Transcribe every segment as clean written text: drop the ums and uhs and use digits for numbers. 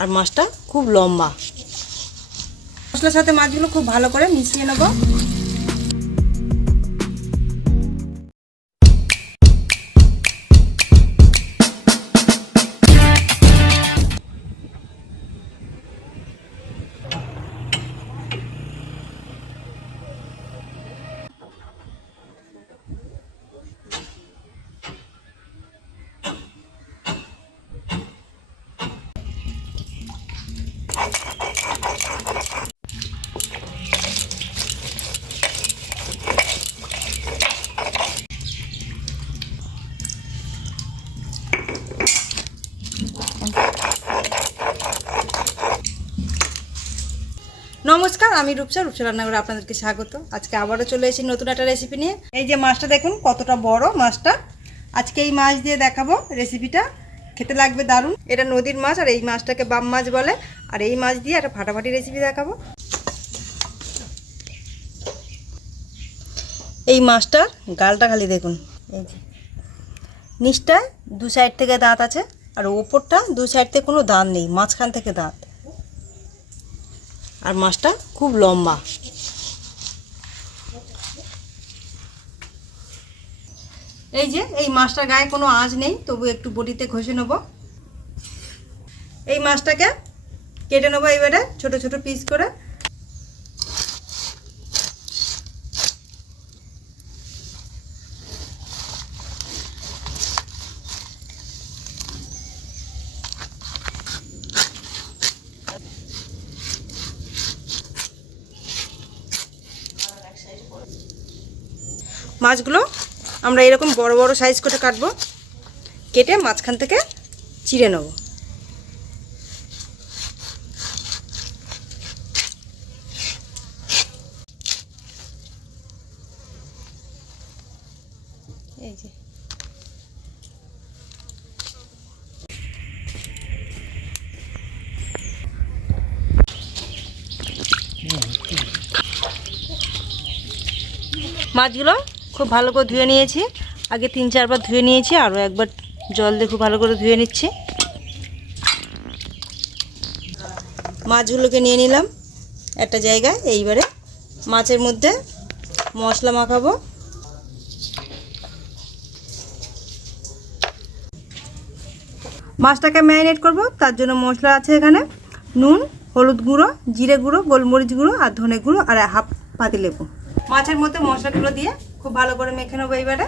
আর মাছটা খুব লম্বা। মশলার সাথে মাছগুলো খুব ভালো করে মিশিয়ে নেব। নমস্কার, আমি রূপসা রান্নাঘরে আপনাদেরকে স্বাগত। আজকে আবারও চলে এসেছি নতুন একটা রেসিপি নিয়ে। এই যে মাছটা দেখুন কতটা বড় মাছটা। আজকে এই মাছ দিয়ে দেখাবো রেসিপিটা। খেতে লাগবে দারুণ। এটা নদীর মাছ আর এই মাছটাকে বাম মাছ বলে। আর এই মাছ দিয়ে একটা ফাটাফাটি রেসিপি দেখাবো। এই মাছটার গালটা খালি দেখুন, এই যে নিচটায় দু সাইড থেকে দাঁত আছে আর ওপরটা দু সাইড থেকে কোনো দাঁত নেই, মাঝখান থেকে দাঁত। আর মাছটা খুব লম্বা। এই যে এই মাছটার গায়ে কোনো আঁশ নেই, তবু একটু বটিতে ঘষে নেব। এই মাছটাকে কেটে নেবো এবারে ছোট ছোট পিস করে। মাছগুলো আমরা এরকম বড় বড় সাইজ করে কাটবো, কেটে মাঝখান থেকে চিড়ে নেব। এই যে মাছগুলো খুব ভালো করে ধুয়ে নিয়েছি। আগে 3-4 বার ধুয়ে নিয়েছি, আরও একবার জল দিয়ে খুব ভালো করে ধুয়ে নিচ্ছি। মাছগুলোকে নিয়ে নিলাম একটা জায়গায়। এইবারে মাছের মধ্যে মশলা মাখাবো। মাছটাকে ম্যারিনেট করব, তার জন্য মশলা আছে এখানে নুন, হলুদ গুঁড়ো, জিরে গুঁড়ো, গোলমরিচ গুঁড়ো আর ধনে গুঁড়ো আর হাফ পাতিলেবু। মাছের মধ্যে মশলাগুলো দিয়ে খুব ভালো করে মেখে নেবো এইবারে।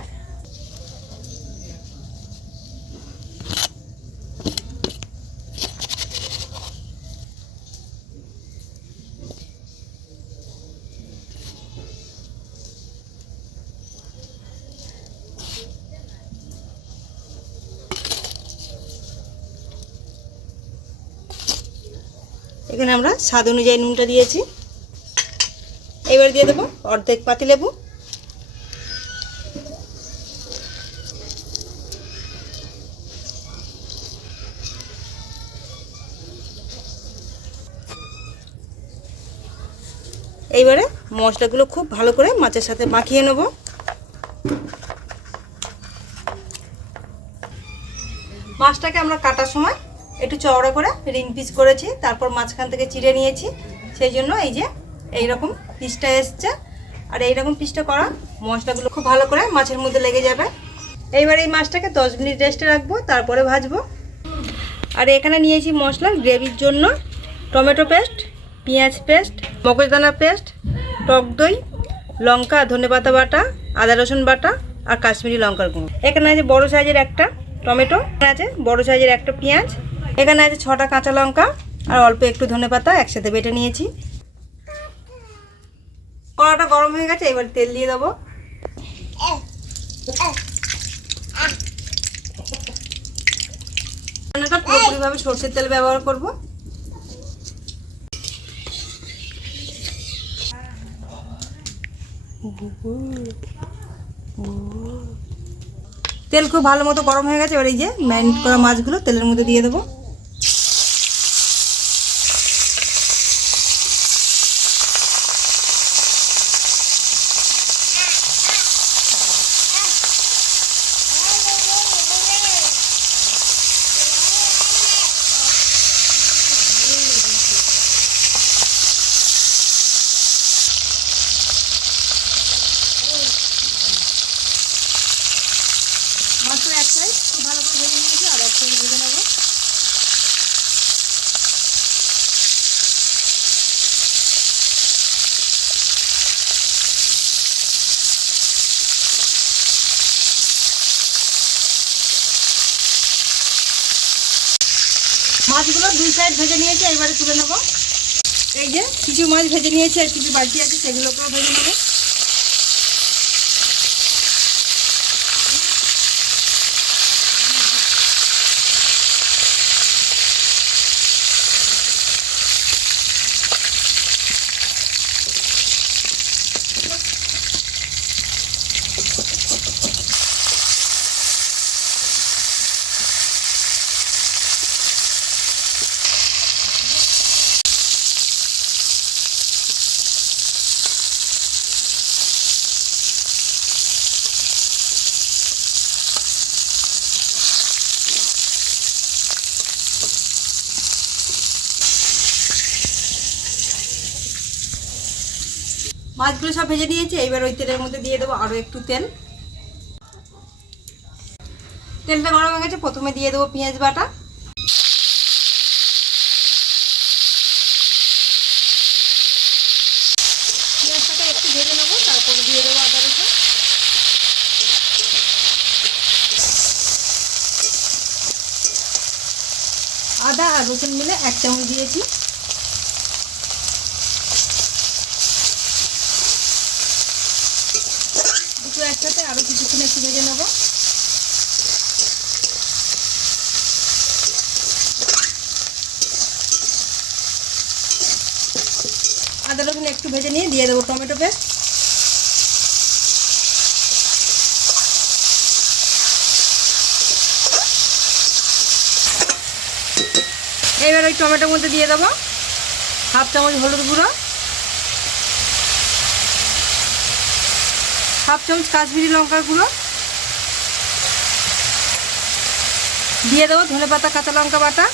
এখানে আমরা স্বাদ অনুযায়ী নুনটা দিয়েছি। এবার দিয়ে দেবো অর্ধেক পাতিলেবু। এইবারে মশলাগুলো খুব ভালো করে মাছের সাথে মাখিয়ে নেব। মাছটাকে আমরা কাটার সময় একটু চওড়া করে রিং পিস করেছি, তারপর মাঝখান থেকে চিড়ে নিয়েছি, সেই জন্য এই যে এইরকম পিসটা এসছে। আর এইরকম পিসটা করা মশলাগুলো খুব ভালো করে মাছের মধ্যে লেগে যাবে। এইবার এই মাছটাকে 10 মিনিট রেস্টে রাখবো, তারপরে ভাজবো। আর এখানে নিয়েছি মশলার গ্রেভির জন্য টমেটো পেস্ট, পেঁয়াজ পেস্ট, মগজদানা পেস্ট, টক দই, লঙ্কা ধনেপাতা বাটা, আদা রসুন বাটা আর কাশ্মীরি লঙ্কার গুঁড়ো। এখানে আছে বড় সাইজের একটা টমেটো, আছে বড় সাইজের একটা পেঁয়াজ, এখানে আছে 6টা কাঁচা লঙ্কা আর অল্প একটু ধনেপাতা একসাথে বেটে নিয়েছি। কড়াটা গরম হয়ে গেছে, এবার তেল দিয়ে দেবো। রান্নাটা পুরোপুরিভাবে সরষের তেল ব্যবহার করব। তেল খুব ভালো মতো গরম হয়ে গেছে, এবার এই যে ম্যারিনেট করা মাছগুলো তেলের মধ্যে দিয়ে দেবো। মাছগুলো দুই সাইড ভেজে নিয়েছি, এবারে তুলে নেব। এই যে কিছু মাছ ভেজে নিয়েছি আর কিছু বাকি আছে, সেগুলোকেও ভেজে নেব। মাছগুলো সব ভেজে নিয়েছি, এবার ওই তেলের মধ্যে দিয়ে দেবো আরও একটু তেল। তেলটা গরম হয়ে গেছে, প্রথমে দিয়ে দেবো পেঁয়াজ বাটা। পেঁয়াজটাকে একটু ভেজে নেবো, তারপরে দিয়ে দেবো আদা রসুন। আদা আর রসুন মিলে 1 চামচ দিয়েছি। দুটো একসাথে আরও কিছুক্ষণ একটু ভেজে নেব। আদা রসুন একটু ভেজে নিয়ে দিয়ে দেবো টমেটো পেস্ট। এবার ওই টমেটোর মধ্যে দিয়ে দেবো 1/2 চামচ হলুদ গুঁড়ো, 1/2 চামচ কাশ্মীরি লঙ্কার গুঁড়ো, দিয়ে দেবো ধনেপাতা কাঁচা লঙ্কা বাটা।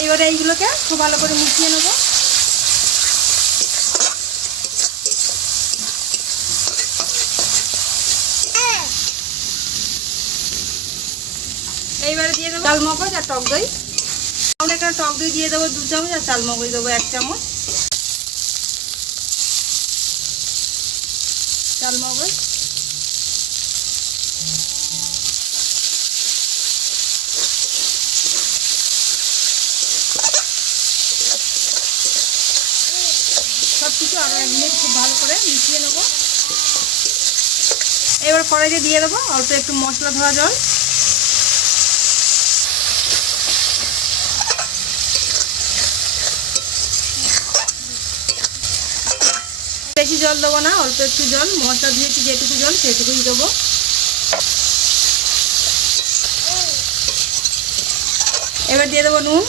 এইবারে এইগুলোকে খুব ভালো করে মিশিয়ে নেব। এইবারে দিয়ে দেবো চাল মগজ আর টক দই। একটা টক দই দিয়ে দেবো 2 চামচ আর চাল মগজ দেবো 1 চামচ। চাল মগজ সব কিছু আরও 1 মিনিট খুব ভালো করে মিশিয়ে নেব। এবার কড়াইতে দিয়ে দেবো অল্প একটু মশলা ধোয়া জল। বেশি জল দেবো না, অল্প একটু জল, মশলা ধুয়েছি যেটুকু জল সেটুকুই দেবো। এবার দিয়ে দেবো নুন।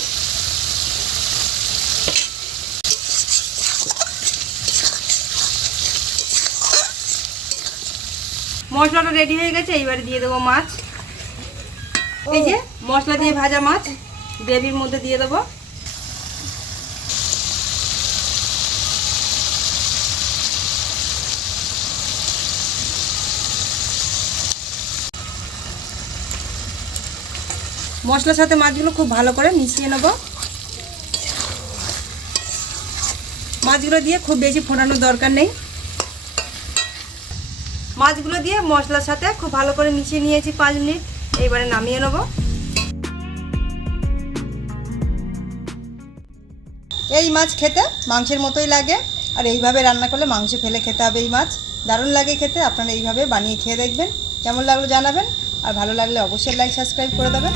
মশলাটা রেডি হয়ে গেছে, এইবারে দিয়ে দেবো মাছ। এই যে মশলা দিয়ে ভাজা মাছ গ্রেভির মধ্যে দিয়ে দেবো। মশলার সাথে মাছগুলো খুব ভালো করে মিশিয়ে নেব। মাছগুলো দিয়ে খুব বেশি ফোটানোর দরকার নেই। মাছগুলো দিয়ে মশলার সাথে খুব ভালো করে মিশিয়ে নিয়েছি 5 মিনিট। এইবারে নামিয়ে নেব। এই মাছ খেতে মাংসের মতোই লাগে, আর এইভাবে রান্না করলে মাংস ফেলে খেতে হবে। এই মাছ দারুণ লাগে খেতে। আপনারা এইভাবে বানিয়ে খেয়ে দেখবেন, কেমন লাগলো জানাবেন, আর ভালো লাগলে অবশ্যই লাইক সাবস্ক্রাইব করে দেবেন।